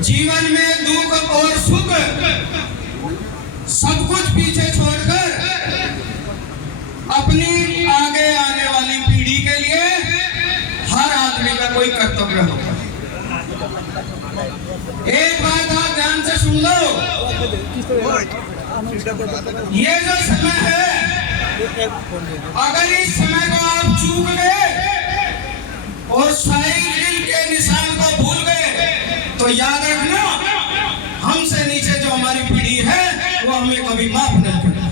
जीवन में दुख और सुख सब कुछ पीछे छोड़कर अपनी आगे आने वाली पीढ़ी के लिए हर आदमी का कोई कर्तव्य होगा। एक बात आप ध्यान से सुन लो, ये जो समय है, अगर इस समय को आप चूक गए और साइकिल के निशान को भूल गए तो याद रखना, हमसे नीचे जो हमारी पीढ़ी है वो हमें कभी माफ नहीं करेगी।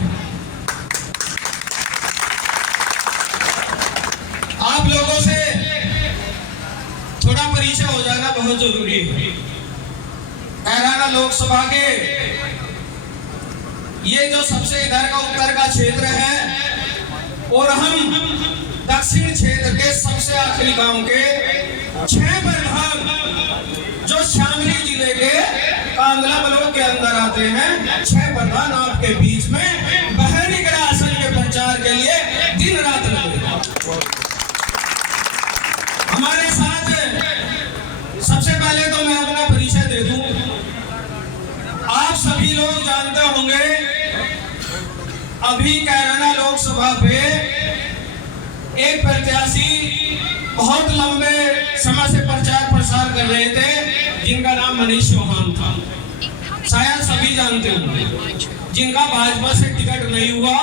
आप लोगों से थोड़ा परिचय हो जाना बहुत जरूरी है। कैराना लोकसभा के ये जो सबसे इधर का उत्तर का क्षेत्र है और हम दक्षिण क्षेत्र के सबसे आखिरी गांव के 6 प्रधान जो शामली जिले के कांदला ब्लॉक के अंदर आते हैं, 6 प्रधान आपके बीच में बहनी के आसन के प्रचार के लिए दिन रात लगे। हमारे साथ सबसे पहले तो मैं अपना परिचय दे दूं। आप सभी लोग जानते होंगे अभी कैराना लोकसभा पे एक प्रत्याशी बहुत लंबे समय से प्रचार प्रसार कर रहे थे, जिनका नाम मनीष चौहान था। शायद सभी जानते होंगे। जिनका भाजपा से टिकट नहीं हुआ,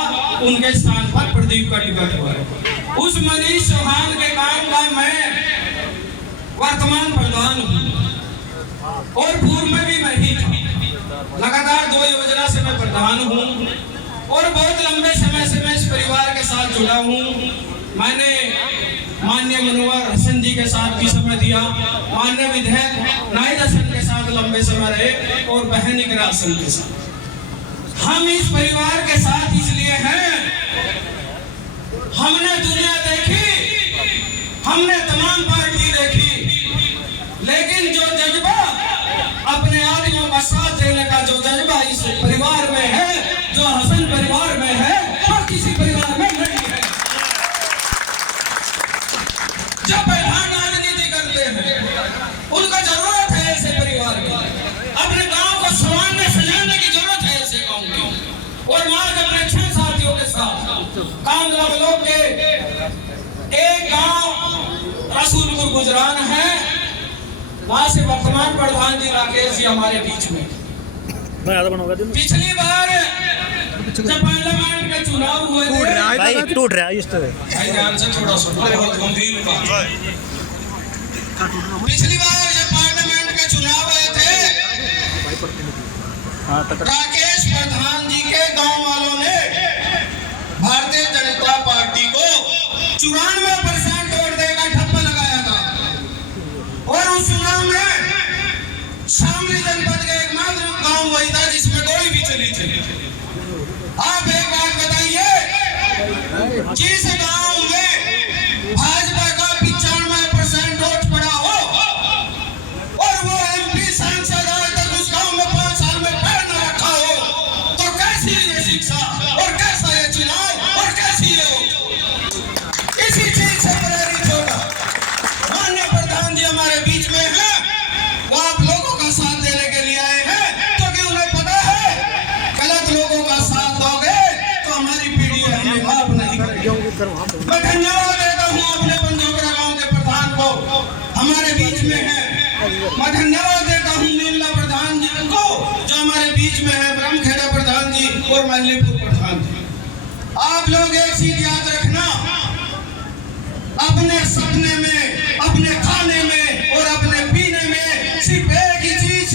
उनके स्थान पर प्रदीप का टिकट हुआ। उस मनीष चौहान के काम का मैं वर्तमान प्रधान हूँ और पूर्व में भी मैं ही था। लगातार 2 योजना से मैं प्रधान हूँ और बहुत लंबे समय से मैं इस परिवार के साथ जुड़ा हूँ। मैंने माननीय मनोहर हसन जी के साथ भी समय दिया, माननीय विधायक नाहिद हसन के साथ लंबे समय रहे और बहन इकरा हसन के साथ। हम इस परिवार के साथ इसलिए हैं, हमने दुनिया देखी, हमने तमाम पार्टी देखी, लेकिन जो जज्बा अपने आदमियों का साथ देने का जो जज्बा इस परिवार में है, जो हसन परिवार में है, और किसी परिवार में नहीं है। जब प्रधान राजनीति करते हैं, उनका जरूरत है ऐसे परिवार की, अपने गांव को संवारने सजाने की जरूरत है ऐसे गांव की। और आज अपने 6 साथियों के साथ कांदला ब्लॉक के एक गांव रसूलपुर गुजरान है, वहां से वर्तमान प्रधान जी राकेश जी हमारे बीच में। पिछली बार जब पार्लियामेंट के चुनाव हुए थे, भाई टूट रहा है इस तरह, भाई ध्यान से थोड़ा सुनो, बहुत गंभीर बात। पिछली बार जब पार्लियामेंट के चुनाव हुए थे, राकेश प्रधान जी के गांव वालों ने भारतीय जनता पार्टी को 94% वोट देकर ठप्पा लगाया था और उस चुनाव में शामली जनपद का एकमात्र गांव वही था जिसमें कोई भी चली थी। आप एक बात बताइए, जिस गांव में भाजपा का 95% वोट पड़ा हो और वो एमपी सांसद आज तक उस गांव में 5 साल में पैर न रखा हो, तो कैसी ये शिक्षा और कैसा ये चुनाव और कैसी ये वोट। इसी चीज से प्रेरित होगा माननीय प्रधान जी हमारे बीच में है, वो आप लोगों का साथ देने के लिए आए हैं, क्योंकि उन्हें पता है गलत लोगों का साथ दोगे तो हमारी पीढ़ी हमें माफ नहीं करेगी। मैं धन्यवाद देता हूँ अपने पंजोगरा गांव के प्रधान को, हमारे बीच में है। मैं धन्यवाद देता हूँ नीमला प्रधान जी को जो हमारे बीच में है, ब्रह्मखेड़ा प्रधान जी और मल्लीपुर प्रधान जी। आप लोग एक चीज याद रखना, अपने सपने में, अपने खाने में और अपने पीने में सिर्फ एक ही चीज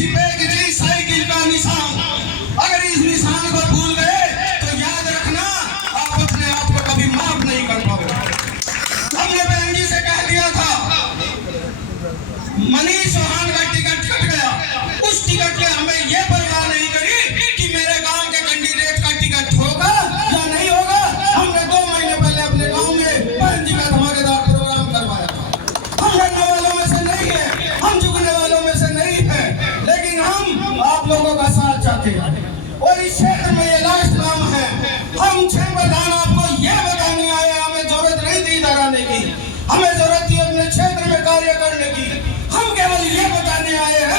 साइकिल का निशान। अगर इस निशान को भूल गए तो याद रखना, आप अपने आप को कभी माफ नहीं कर पाओगे। हमने बहन जी से कह दिया था, मनीष चौहान का टिकट कट गया, उस टिकट के हमें ये परवाह नहीं करी कि मेरे गांव के कैंडिडेट का टिकट होगा या नहीं होगा। हमने 2 महीने पहले अपने गांव में बहन जी का धमाकेदार प्रोग्राम करवाया था। हम लड़ने वालों में से नहीं है, हम झुकने वालों में से नहीं है, लेकिन हम आप लोगों का साथ चाहते हैं। और इस क्षेत्र में ये लास्ट काम है, हम 6 प्रधान आपको ये बताने आए, हमें जरूरत नहीं थी इधर आने की, हमें जरूरत थी अपने क्षेत्र में कार्य करने की। हम केवल ये बताने आए हैं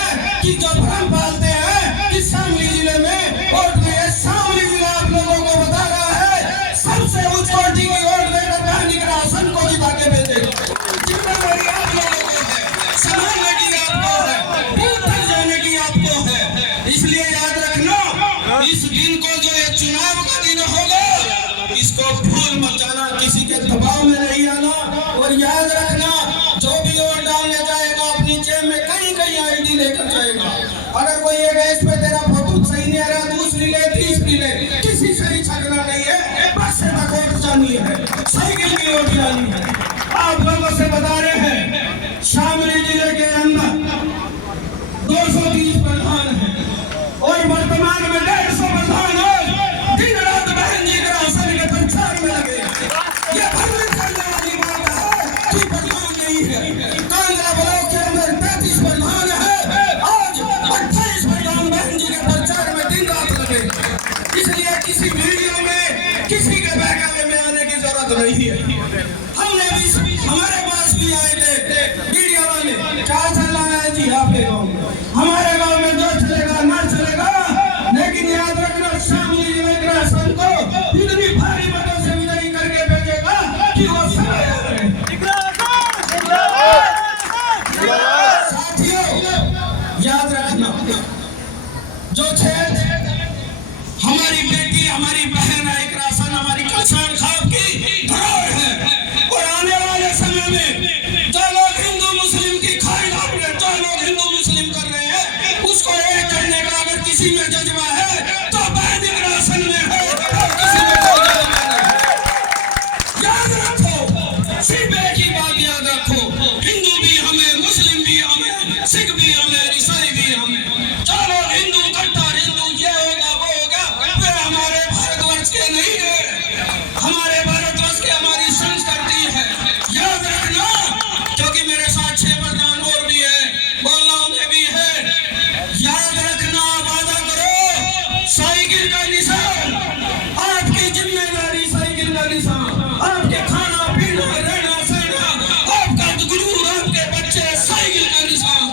कहीं आईडी लेकर जाएगा। अगर कोई एक गैस पे तेरा फोटो सही नहीं आ रहा, दूसरी ले तीसरी ले, किसी से ही छकना नहीं है, बस से कोर्ट जानी है, साइकिल की ओर जानी है। आप लोगों से बता रहे हैं शामली जिले के अंदर 230 प्रधान है और वर्तमान में 150 प्रधान है। दिन रात बहन जी के आसन के प्रचार में लगे। ये भ्रमित करने वाली बात है कि प्रधान नहीं है। कांगड़ा ब्लॉक के अंदर 33 प्रधान है, आज 28 प्रधान बहन जी के प्रचार में दिन रात लगे। इसलिए किसी वीडियो में किसी के बहकावे में आने की जरूरत नहीं है। हमने भी, हमारे पास भी आए थे मीडिया वाले, क्या चल रहा है जी आपके गाँव में, हमारे गाँव में जो चलेगा ना चलेगा, लेकिन याद रखना शामली जिले के राशन को इतनी भारी मतों से विजयी करके भेजेगा कि वो समय साथियों याद रखना, जो हमारी बेटी हमारी बहन है, एक राशन हमारी कलसान खाब की धरोहर है। और आने वाले समय में जो लोग हिंदू मुस्लिम की खाई जो लोग हिंदू मुस्लिम कर रहे हैं, उसको एक करने का अगर किसी में जज्बा है तो बहन एक राशन में है, और किसी में कोई जज्बा नहीं। याद रखो, सिर्फ एक ही बात याद रखो, हिंदू भी हमें, मुस्लिम भी हमें, सिख भी हमें, ईसाई भी हमें। चलो हिंदू कट्टर हिंदू, ये होगा वो होगा, वे हमारे भारतवर्ष के नहीं है, हमारे भारतवर्ष के हमारी संस्कृति है। याद रखना, क्योंकि मेरे साथ 6 प्रधान और भी है, बोलना उन्हें भी है। याद रखना, वादा करो, साइकिल का निशान आपकी जिम्मेदारी, साइकिल का निशान आपके खाना पीना रहना सहना, आपका गुरूर आपके बच्चे, साइकिल का निशान।